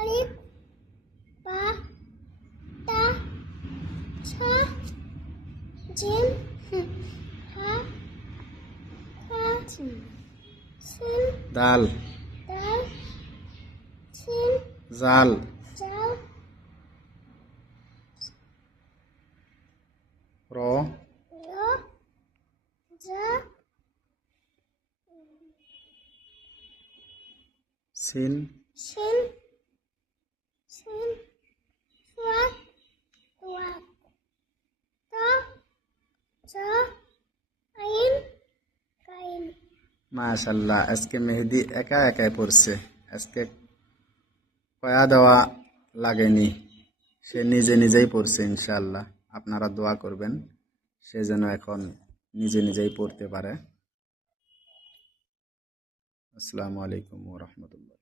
আলিফ বা তা ছা জিম হা খা সিন দাল দাল সিন জাল জাল র র জা সিন শিন শিন ওয়াক ওয়াক তা জা আইন কাইন। মাশাল্লাহ, আজকে মেহেদি একা একাই পড়ছে। আজকে কয়া দেওয়া লাগেনি, সে নিজে নিজেই পড়ছে। ইনশাআল্লাহ আপনারা দোয়া করবেন সে যেন এখন নিজে নিজেই পড়তে পারে। আসসালামু আলাইকুম ওয়া রাহমাতুল্লাহ।